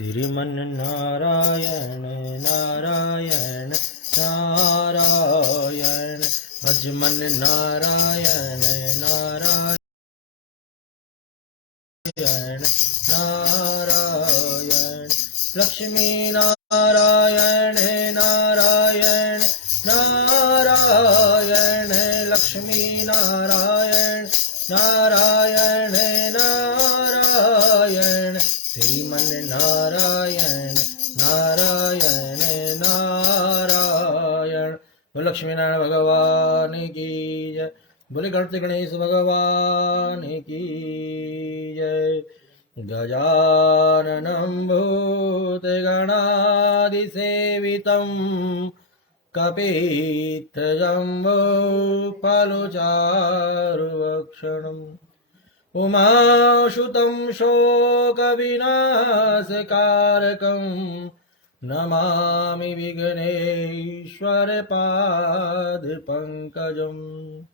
श्रीमन नारायण नारायण नारायण भजमन नारायण नारायण नारायण लक्ष्मी नारायण नारायण नारायण लक्ष्मी नारायण नारायण नारायण श्रीमन नारायण नारायण नारायण। बोल लक्ष्मी नारायण भगवान की जय। बोले गणपति गणेश भगवान की जय। गजाननं भूतगणादिसेवितं कपित्थजम्बूफलचारुभक्षणम् उमाशुतं शोकविनाशकारकं नमामि विघ्नेश्वरपादपङ्कजम्।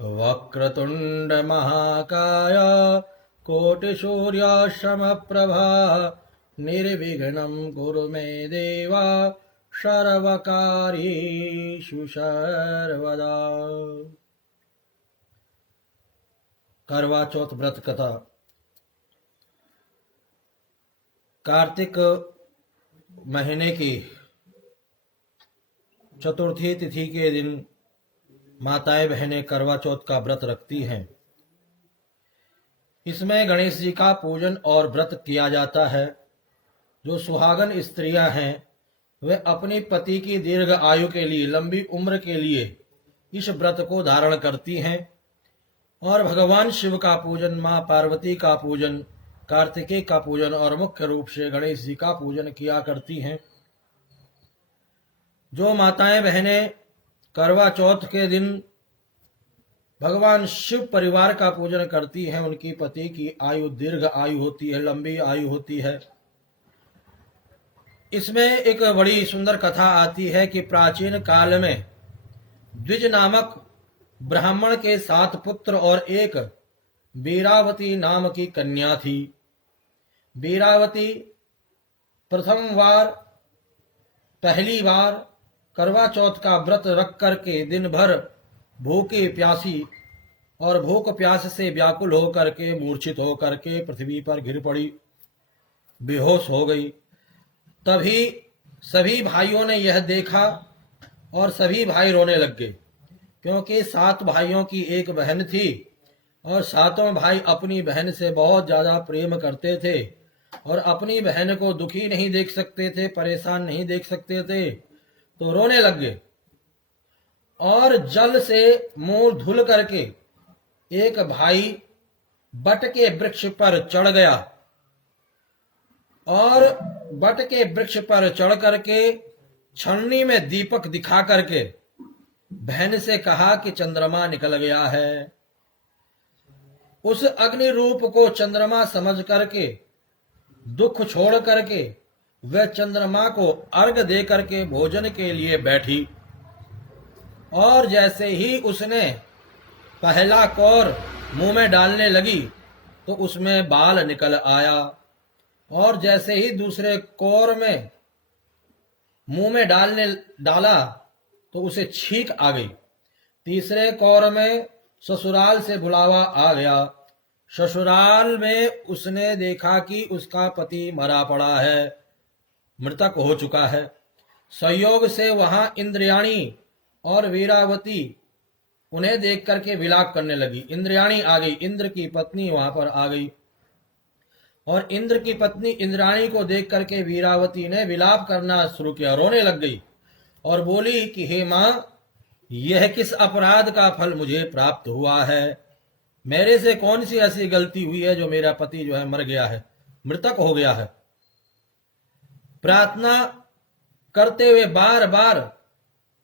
वक्रतुण्डमहाकाय कोटिसूर्यसमप्रभा निर्विघ्नं कुरु मे देव सर्वकार्येषु सर्वदा। करवा चौथ व्रत कथा। कार्तिक महीने की चतुर्थी तिथि के दिन माताएं बहनें करवा चौथ का व्रत रखती हैं। इसमें गणेश जी का पूजन और व्रत किया जाता है। जो सुहागन स्त्रियां हैं वे अपनी पति की दीर्घ आयु के लिए, लंबी उम्र के लिए इस व्रत को धारण करती हैं और भगवान शिव का पूजन, मां पार्वती का पूजन, कार्तिकेय का पूजन और मुख्य रूप से गणेश जी का पूजन किया करती हैं। जो माताएं बहनें करवा चौथ के दिन भगवान शिव परिवार का पूजन करती हैं, उनकी पति की आयु दीर्घ आयु होती है, लंबी आयु होती है। इसमें एक बड़ी सुंदर कथा आती है कि प्राचीन काल में द्विज नामक ब्राह्मण के 7 पुत्र और एक वीरावती नाम की कन्या थी। वीरावती पहली बार करवा चौथ का व्रत रख करके दिन भर भूखी प्यासी और भूख प्यास से व्याकुल होकर के, मूर्छित होकर के पृथ्वी पर गिर पड़ी, बेहोश हो गई। तभी सभी भाइयों ने यह देखा और सभी भाई रोने लग गए, क्योंकि 7 भाइयों की एक बहन थी और 7 भाई अपनी बहन से बहुत ज्यादा प्रेम करते थे और अपनी बहन को दुखी नहीं देख सकते थे, परेशान नहीं देख सकते थे, तो रोने लग गए। और जल से मुंह धुल करके एक भाई बट के वृक्ष पर चढ़ गया और बट के वृक्ष पर चढ़ करके छन्नी में दीपक दिखा करके बहन से कहा कि चंद्रमा निकल गया है। उस अग्नि रूप को चंद्रमा समझ करके, दुख छोड़ करके वह चंद्रमा को अर्घ दे करके भोजन के लिए बैठी और जैसे ही उसने पहला कौर मुंह में डालने लगी तो उसमें बाल निकल आया और जैसे ही दूसरे कौर में मुंह में डाला तो उसे छींक आ गई। तीसरे कौर में ससुराल से बुलावा आ गया। ससुराल में उसने देखा कि उसका पति मरा पड़ा है, मृतक हो चुका है। संयोग से वहां इंद्रयाणी और वीरावती उन्हें देख करके विलाप करने लगी। इंद्रयाणी आ गई, इंद्र की पत्नी वहां पर आ गई और इंद्र की पत्नी इंद्राणी को देख करके वीरावती ने विलाप करना शुरू किया, रोने लग गई और बोली कि हे मां, यह किस अपराध का फल मुझे प्राप्त हुआ है? मेरे से कौन सी ऐसी गलती हुई है जो मेरा पति जो है मर गया है, मृतक हो गया है? प्रार्थना करते हुए बार बार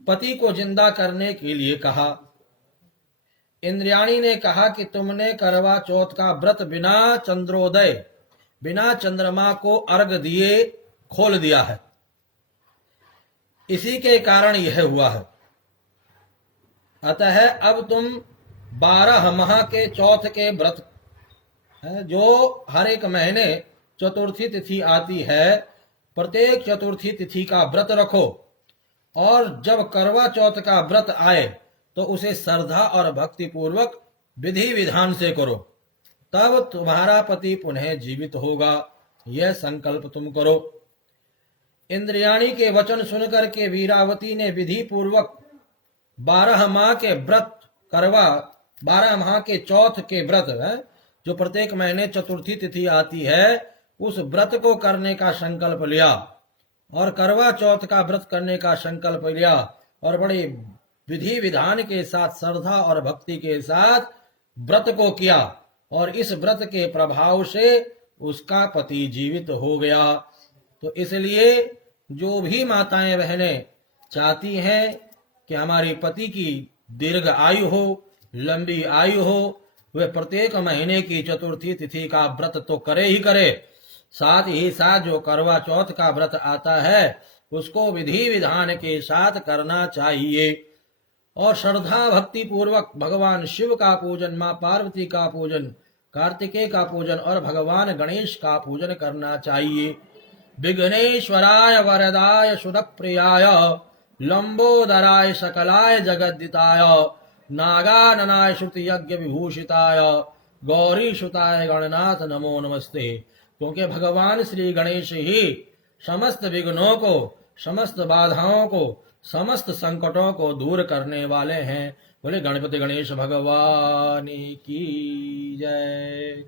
पति को जिंदा करने के लिए कहा। इंद्राणी ने कहा कि तुमने करवा चौथ का व्रत बिना चंद्रोदय, बिना चंद्रमा को अर्घ दिए खोल दिया है, इसी के कारण यह हुआ है। अतः अब तुम 12 माह के चौथ के व्रत है जो हर एक महीने चतुर्थी तिथि आती है, प्रत्येक चतुर्थी तिथि का व्रत रखो, और जब करवा चौथ का व्रत आए तो उसे श्रद्धा और भक्ति पूर्वक विधि विधान से करो, तब तुम्हारा पति पुनः जीवित होगा, यह संकल्प तुम करो। इंद्रियाणी के वचन सुनकर के वीरावती ने विधि पूर्वक 12 माह के व्रत करवा 12 माह के चौथ के व्रत है, जो प्रत्येक महीने चतुर्थी तिथि आती है, उस व्रत को करने का संकल्प लिया, और करवा चौथ का व्रत करने का संकल्प लिया, और बड़े विधि विधान के साथ श्रद्धा और भक्ति के साथ व्रत को किया, और इस व्रत के प्रभाव से उसका पति जीवित हो गया। तो इसलिए जो भी माताएं बहनें चाहती हैं कि हमारे पति की दीर्घ आयु हो, लंबी आयु हो, वे प्रत्येक महीने की चतुर्थी तिथि का व्रत तो करे ही करे, साथ ही साथ जो करवा चौथ का व्रत आता है उसको विधि विधान के साथ करना चाहिए, और श्रद्धा भक्ति पूर्वक भगवान शिव का पूजन, मां पार्वती का पूजन, कार्तिकेय का पूजन और भगवान गणेश का पूजन करना चाहिए। विघ्नेश्वराय वरदाय सुरप्रियाय लंबोदराय सकलाय जगद्दिताय नागाननाय श्रुति यज्ञ विभूषिताय गौरी सुताय गणनाथ नमो नमस्ते। क्योंकि भगवान श्री गणेश ही समस्त विघ्नों को, समस्त बाधाओं को, समस्त संकटों को दूर करने वाले हैं। बोले गणपति गणेश भगवान की जय।